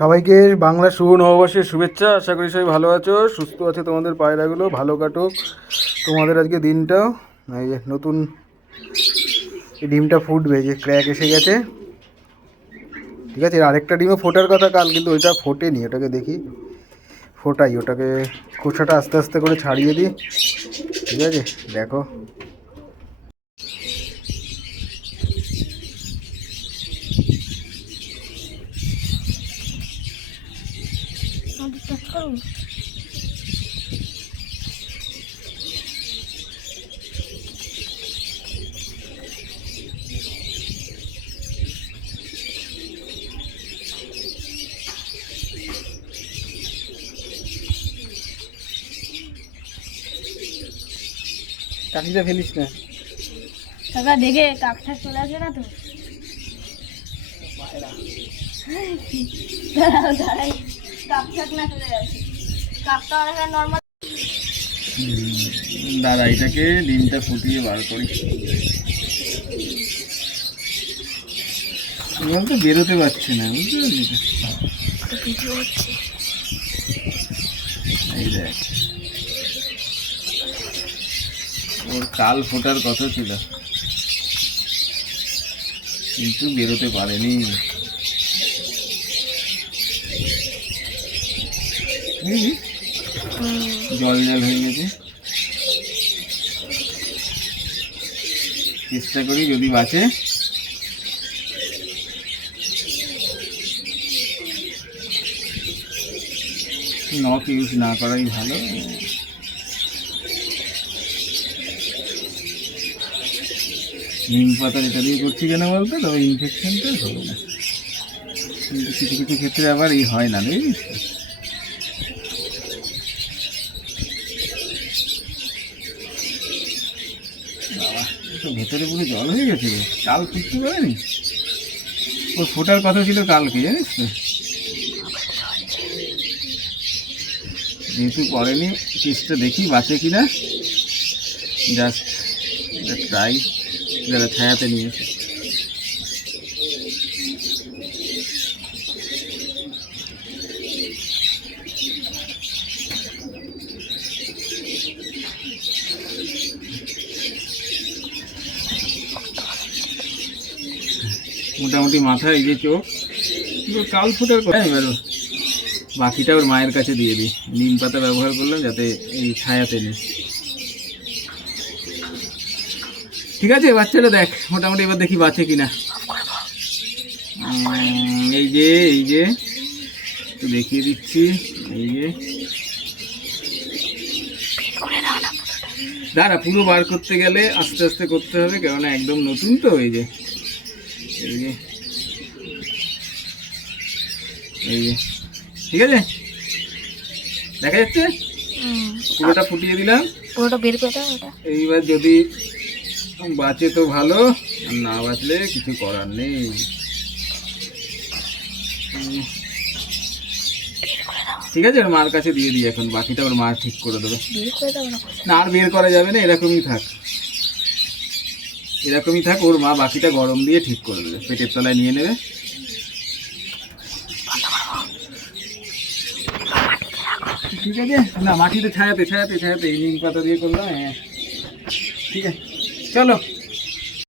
সবাইকে বাংলা শুভ নববর্ষের শুভেচ্ছা। আশা করি সবাই ভালো আছো, সুস্থ আছে, তোমাদের পায়রাগুলো ভালো কাটুক তোমাদের আজকে দিনটাও। এই যে নতুন এই ডিমটা ফুটবে, যে ক্র্যাক এসে গেছে, ঠিক আছে। আরেকটা ডিমও ফোটার কথা কাল, কিন্তু ওইটা ফোটেনি। ওটাকে দেখি ফোটাই, ওটাকে খোসাটা আস্তে আস্তে করে ছাড়িয়ে দিই, ঠিক আছে। দেখো কাঠিটা ফেলিস না কাকা, দেখে কাকটা চলে আসে না তো। দাঁড়াও দাঁড়াই, কাক না চলে আসে। কাকটা অনেক নর্মাল। দাদা এটাকে ডিমটা ফুটিয়ে বার করি, তো বেরোতে পারছে না, বুঝতে পারলি তো। এই দেখ, ওর কাল ফোটার কথা ছিল, কিন্তু বেরোতে পারেনি। জল জল হয়ে গেছে। চেষ্টা করি যদি বাঁচে। নখ ইউজ না করাই ভালো। নিম পাতা এটা দিয়ে করছি কেন বলতো, তবে ইনফেকশনটা হবে না, কিন্তু কিছু কিছু ক্ষেত্রে আবার এই হয় না, বুঝলিস। বাবা, তো ভেতরে পুরো জল হয়ে গেছে, কাল ফুটতে পারেনি। ওর ফোটার কথা ছিল কালকে, জানিস তো। যেহেতু করেনি, চেষ্টা দেখি বাঁচে কিনা, জাস্ট ট্রাই। যারা ছায়াতে নিয়েছে, মোটামুটি মাথায় এই যে চোখ, কাল ফুটার কথা। এবার বাকিটা ওর মায়ের কাছে দিয়ে দিই, নিম পাতা ব্যবহার করলাম যাতে এই ছায়াতে নেই। ঠিক আছে, বাচ্চাটা দেখ মোটামুটি, এবার দেখি বাঁচে কিনা। এই যে একটু দেখিয়ে দিচ্ছি, এই যে দাঁড়া, পুরো বার করতে গেলে আস্তে আস্তে করতে হবে, কেননা একদম নতুন তো। এই যে এই যে এই যে, ঠিক আছে, দেখা যাচ্ছে। পুরোটা ফুটিয়ে দিলাম, পুরোটা বের করে দাও ওটা। এইবার যদি বাঁচে তো ভালো, আর না বাঁচলে কিছু করার নেই। ঠিক আছে, ওর মার কাছে দিয়ে দিই এখন, বাকিটা ওর মা ঠিক করে দেবে। না, আর বের করা যাবে না, এরকমই থাক, এরকমই থাক। ওর মা বাকিটা গরম দিয়ে ঠিক করে দেবে, পেটের তলায় নিয়ে নেবে। ঠিক আছে, না মাটিতে ছায়াতে ছায়াতে ছায়াতে এই নিম পাতা দিয়ে করলাম। হ্যাঁ ঠিক আছে, চলো।